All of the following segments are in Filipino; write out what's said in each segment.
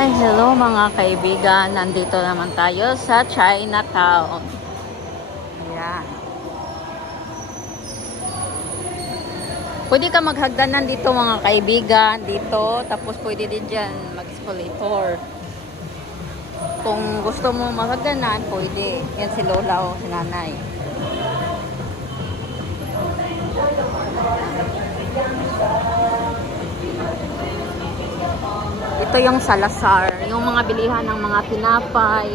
Ay, hello mga kaibigan. Nandito naman tayo sa Chinatown. Ayan. Pwede ka maghagdanan dito mga kaibigan. Dito. Tapos pwede din dyan mag-escalator. Kung gusto mo maghagdanan, pwede. Yan si Lola o si Nanay. Ito yung Salazar, yung mga bilihan ng mga tinapay.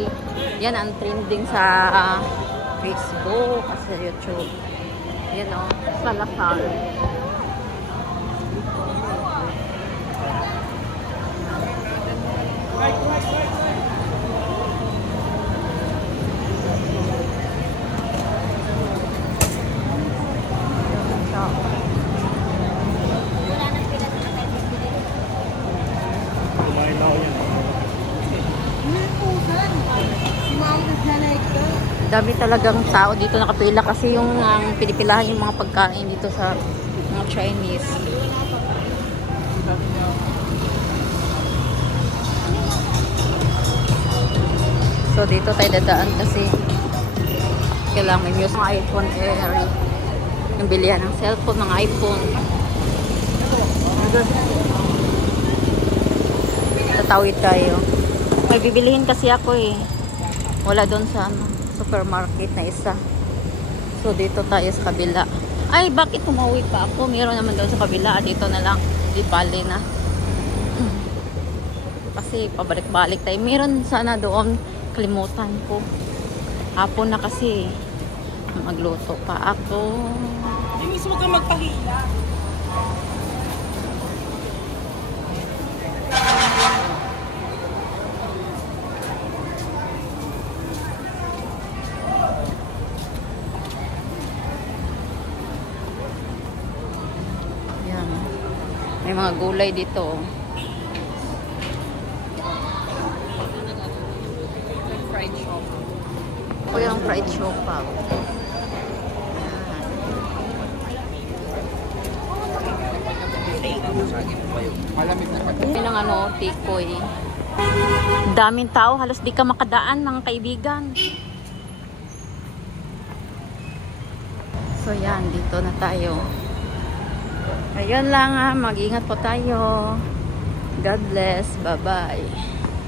Yan ang trending sa Facebook at sa YouTube. Yan o, Salazar. Dami talagang tao dito nakapila kasi yung pinipilahan yung mga pagkain dito sa mga Chinese. So dito tayo dadaan kasi kailangan may music, mga iPhone Air, yung bilihan ng cellphone, mga iPhone. Tatawid tayo. May bibilihin kasi ako eh. Wala doon sa supermarket na isa. So dito tayo sa kabila. Ay, bakit tumawid pa ako? Meron naman doon sa kabila. Dito na lang. Di bali na. Kasi pabalik-balik tayo. Meron sana doon. Kalimutan ko. Hapon na kasi. Magluto pa ako. Ay, mismo ka magpahiya. Yan. May mga gulay dito. Fried shop. Ito yung fried siopaw. Yan ang tikoy. Daming tao, halos di ka makadaan mga kaibigan. So yan, dito na tayo. Ayun lang mag-ingat po tayo. God bless, bye-bye.